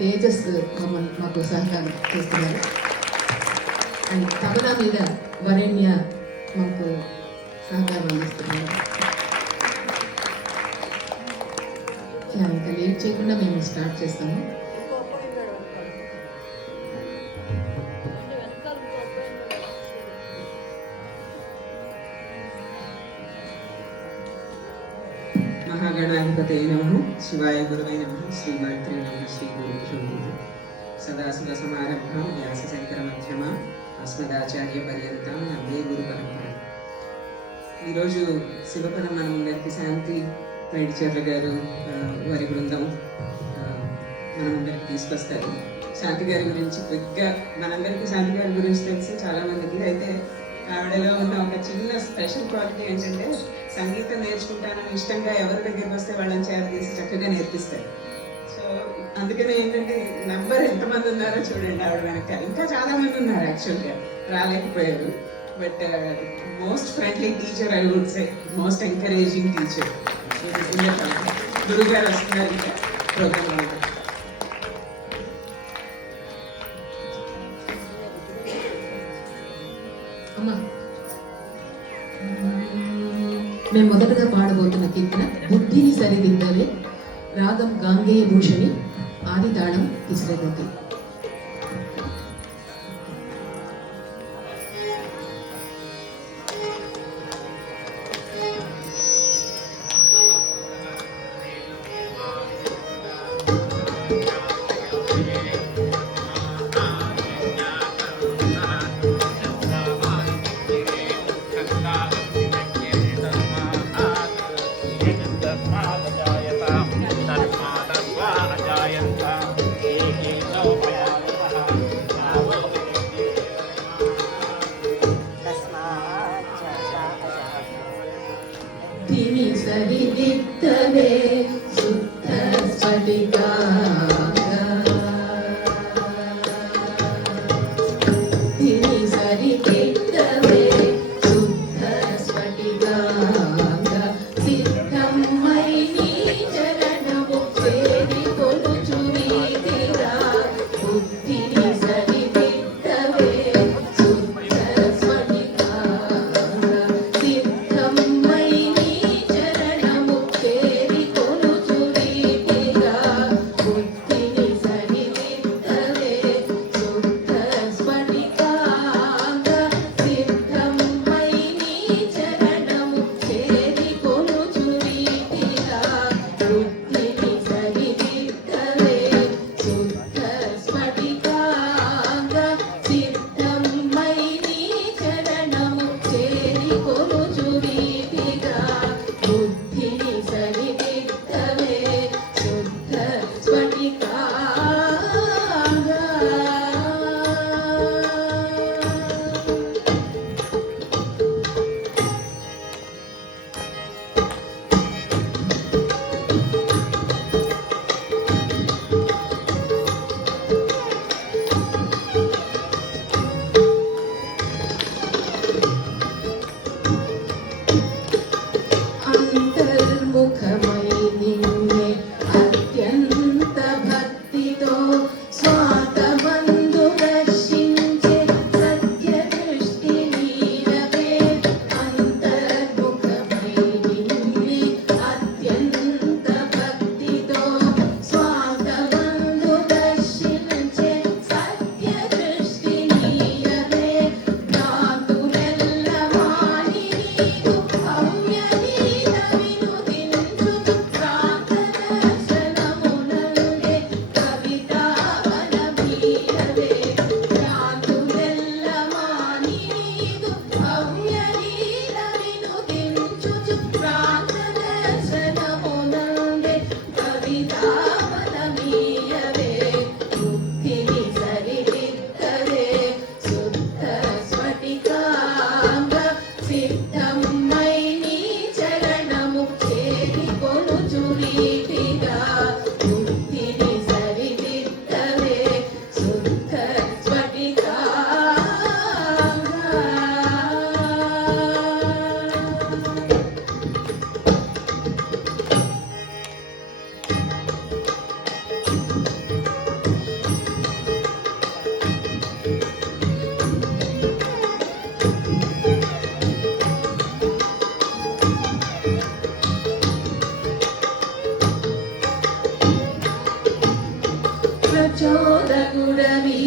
తేజస్ మాకు సహకారం చేస్తున్నారు. అండ్ తబలా మీద వరేణ్య మాకు సహకారం అందిస్తున్నారు. ఇంకా లేట్ చేయకుండా మేము స్టార్ట్ చేస్తాము. మహాగణాధిపతే నమః, శివాయ గురవే నమః, శ్రీమాత్రే నమః, శ్రీ గురుభ్యో నమః. సదాశివ సమారంభాం వ్యాస శంకర మధ్యమాం అస్మదాచార్య పర్యంతం వందే గురు పరంపర. ఈరోజు శివపదం మన ముందరికి శాంతి పైడిచర్ల గారు వారి బృందం మన ముందరికి తీసుకొస్తారు. శాంతి గారి గురించి క్విక్గా మనందరికీ శాంతి గారి గురించి తెలుసు చాలా మందికి. అయితే ఆవిడలో ఉన్న ఒక చిన్న స్పెషల్ క్వాలిటీ ఏంటంటే సంగీతం నేర్చుకుంటానని ఇష్టంగా ఎవరి దగ్గరికి వస్తే వాళ్ళని చేరదీసి చక్కగా నేర్పిస్తారు. సో అందుకనే ఏంటంటే నంబర్ ఎంతమంది ఉన్నారో చూడండి ఆవిడ వెనక. ఇంకా చాలా మంది ఉన్నారు యాక్చువల్గా, రాలేకపోయారు. But most friendly teacher, I would say most encouraging teacher గురువు గారు వస్తున్నారు ఇంకా ప్రోగ్రామ్. అమ్మా, మేము మొదటగా పాడబోతున్న కీర్తన బుద్ధిని సరిదిద్దలే, రాగం గాంగేయ భూషణి, ఆది తాళం ఇస్రగతి. ప్రచోదకుడవి